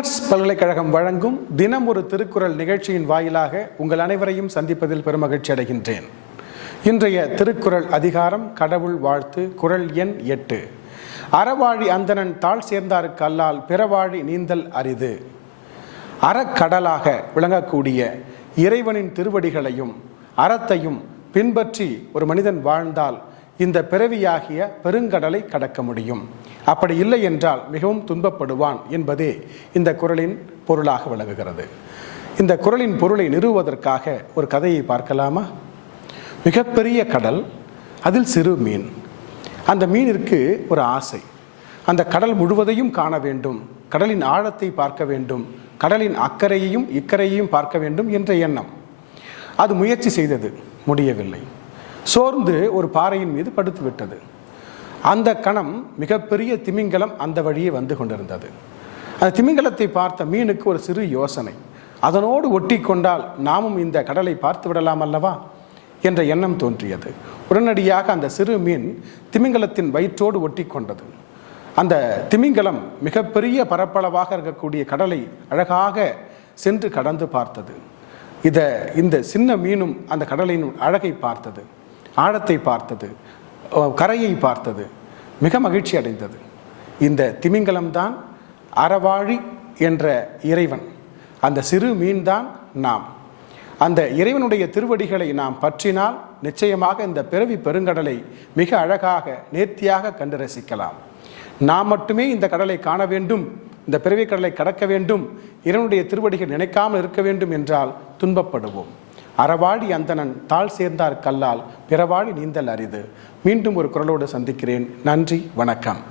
என்ஆர்ட்ஸ் பல்கலைக்கழகம் வழங்கும் தினம் ஒரு திருக்குறள் நிகழ்ச்சியின் வாயிலாக உங்கள் அனைவரையும் சந்திப்பதில் பெருமகிழ்ச்சி அடைகின்றேன். இன்றைய திருக்குறள் அதிகாரம் கடவுள் வாழ்த்து. குறள் எண் 8. அறவாழி அந்தணன் தாழ் சேர்ந்தாருக்கு அல்லால் பிறவாழி நீந்தல் அரிது. அறக்கடலாக விளங்கக்கூடிய இறைவனின் திருவடிகளையும் அறத்தையும் பின்பற்றி ஒரு மனிதன் வாழ்ந்தால் இந்த பிறவியாகிய பெருங்கடலை கடக்க முடியும். அப்படி இல்லை என்றால் மிகவும் துன்பப்படுவான் என்பதே இந்த குறளின் பொருளாக விளங்குகிறது. இந்த குறளின் பொருளை நிறுவுவதற்காக ஒரு கதையை பார்க்கலாமா? மிகப்பெரிய கடல், அதில் சிறு மீன். அந்த மீனிற்கு ஒரு ஆசை, அந்த கடல் முழுவதையும் காண வேண்டும், கடலின் ஆழத்தை பார்க்க வேண்டும், கடலின் அக்கறையையும் இக்கரையையும் பார்க்க வேண்டும் என்ற எண்ணம். அது முயற்சி செய்தது, முடியவில்லை. சோர்ந்து ஒரு பாறையின் மீது படுத்து விட்டது. அந்த கணம் மிகப்பெரிய திமிங்கலம் அந்த வழியே வந்து கொண்டிருந்தது. அந்த திமிங்கலத்தை பார்த்த மீனுக்கு ஒரு சிறு யோசனை, அதனோடு ஒட்டி கொண்டால் நாமும் இந்த கடலை பார்த்து விடலாம் அல்லவா என்ற எண்ணம் தோன்றியது. உடனடியாக அந்த சிறு மீன் திமிங்கலத்தின் வயிற்றோடு ஒட்டி கொண்டது. அந்த திமிங்கலம் மிகப்பெரிய பரப்பளவாக இருக்கக்கூடிய கடலை அழகாக சென்று கடந்து பார்த்தது. இந்த சின்ன மீனும் அந்த கடலின் அழகை பார்த்தது, ஆழத்தை பார்த்தது, கரையை பார்த்தது, மிக மகிழ்ச்சி அடைந்தது. இந்த திமிங்கலம்தான் அறவாழி என்ற இறைவன், அந்த சிறு மீன்தான் நாம். அந்த இறைவனுடைய திருவடிகளை நாம் பற்றினால் நிச்சயமாக இந்த பிறவி பெருங்கடலை மிக அழகாக நேர்த்தியாக கண்டு ரசிக்கலாம். நாம் மட்டுமே இந்த கடலை காண வேண்டும், இந்த பிறவி கடலை கடக்க வேண்டும், இறைவனுடைய திருவடிகள் நினைக்காமல் இருக்க வேண்டும் என்றால் துன்பப்படுவோம். அறவாழி அந்தணன் தாழ் சேர்ந்தார் கல்லால் பிறவாழி நீந்தல் அரிது. மீண்டும் ஒரு குறளோடு சந்திக்கிறேன். நன்றி, வணக்கம்.